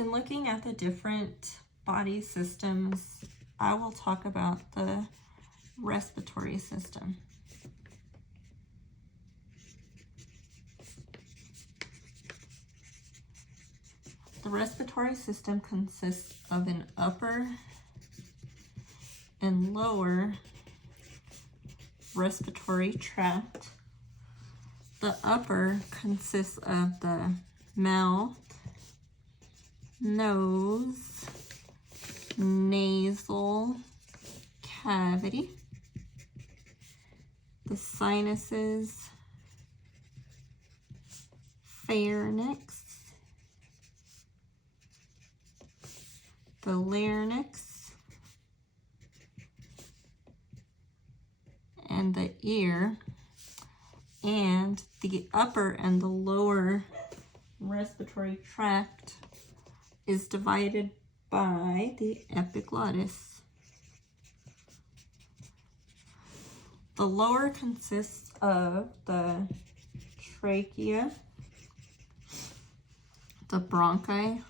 In looking at the different body systems, I will talk about the respiratory system. The respiratory system consists of an upper and lower respiratory tract. The upper consists of the mouth, nose, nasal cavity, the sinuses, pharynx, the larynx, and the ear, and the upper and the lower respiratory tract is divided by the epiglottis. The lower consists of the trachea, the bronchi,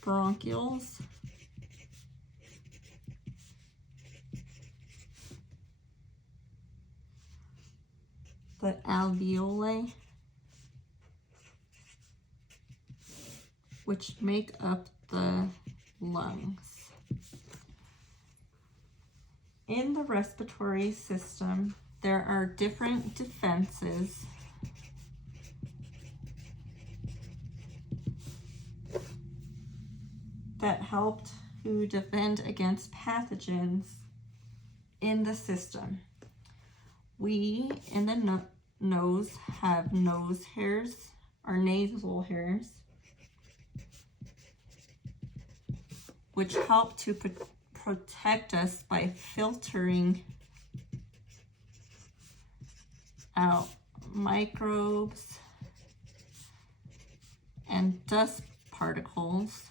bronchioles, the alveoli, which make up the lungs. In the respiratory system, there are different defenses that help to defend against pathogens in the system. We, in the nose, have nose hairs, or nasal hairs, which help to protect us by filtering out microbes and dust particles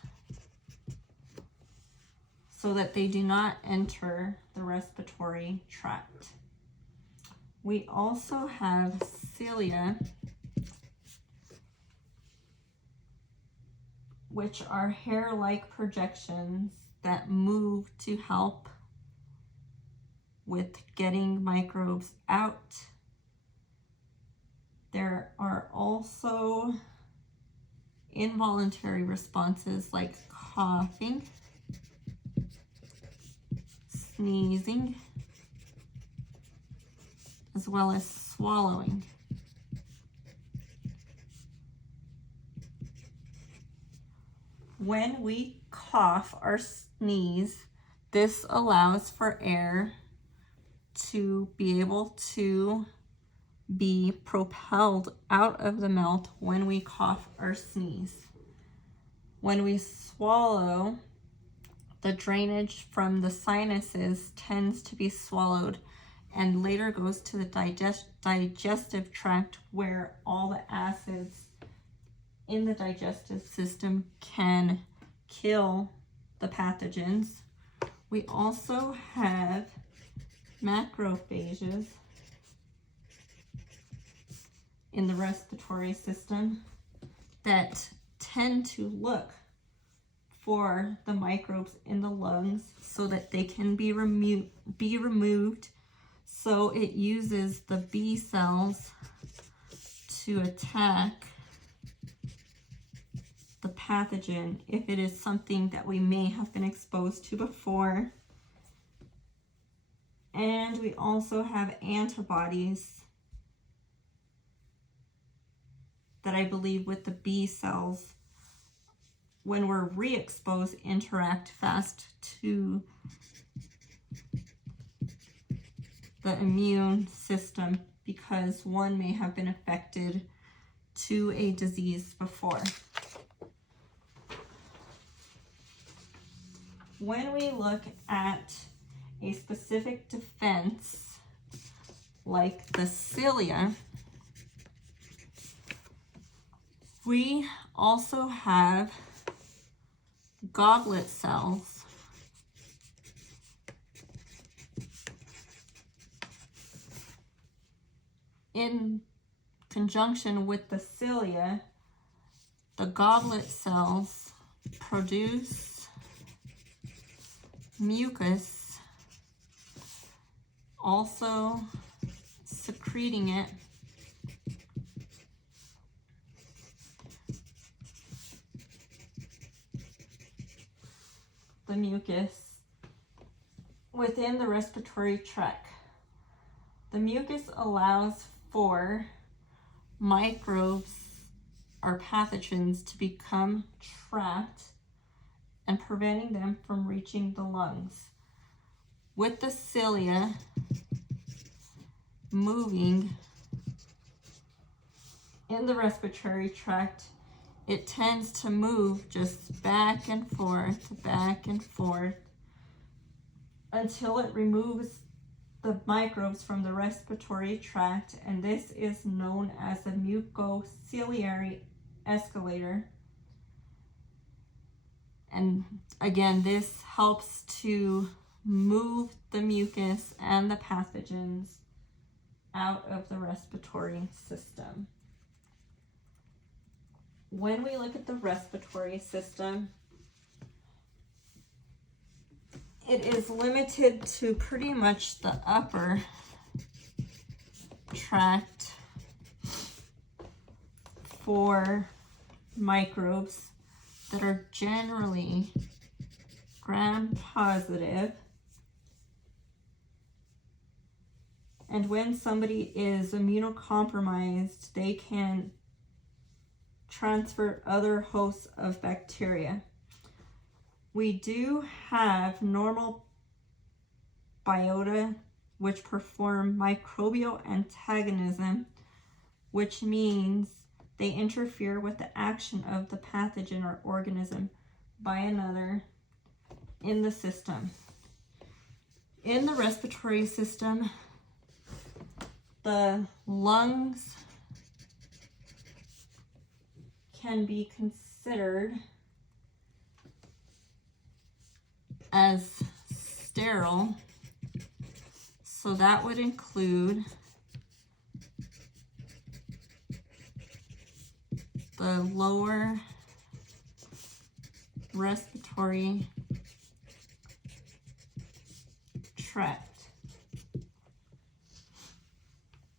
so that they do not enter the respiratory tract. We also have cilia, which are hair-like projections that move to help with getting microbes out. There are also involuntary responses like coughing, sneezing, as well as swallowing. When we cough or sneeze, this allows for air to be able to be propelled out of the mouth when we cough or sneeze. When we swallow, the drainage from the sinuses tends to be swallowed and later goes to the digestive tract, where all the acids in the digestive system can kill the pathogens. We also have macrophages in the respiratory system that tend to look for the microbes in the lungs so that they can be removed. So it uses the B cells to attack the pathogen if it is something that we may have been exposed to before. And we also have antibodies that I believe with the B cells, when we're re-exposed, interact fast to the immune system because one may have been affected to a disease before. When we look at a specific defense like the cilia, we also have goblet cells in conjunction with the cilia The goblet cells produce mucus, also secreting it the mucus within the respiratory tract. The mucus allows for microbes or pathogens to become trapped and preventing them from reaching the lungs. With the cilia moving in the respiratory tract, it tends to move just back and forth until it removes the microbes from the respiratory tract, and this is known as the mucociliary escalator. And again, this helps to move the mucus and the pathogens out of the respiratory system. When we look at the respiratory system, it is limited to pretty much the upper tract for microbes that are generally gram-positive. And when somebody is immunocompromised, they can transfer other hosts of bacteria. We do have normal biota which perform microbial antagonism, which means they interfere with the action of the pathogen or organism by another in the system. In the respiratory system, the lungs can be considered as sterile, so that would include the lower respiratory tract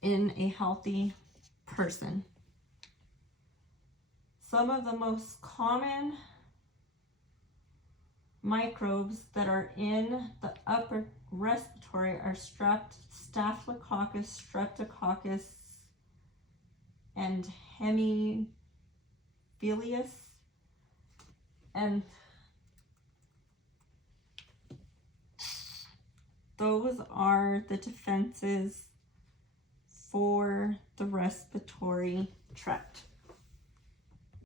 in a healthy person. Some of the most common microbes that are in the upper respiratory are Staphylococcus, Streptococcus, and Hemiphilis. And those are the defenses for the respiratory tract.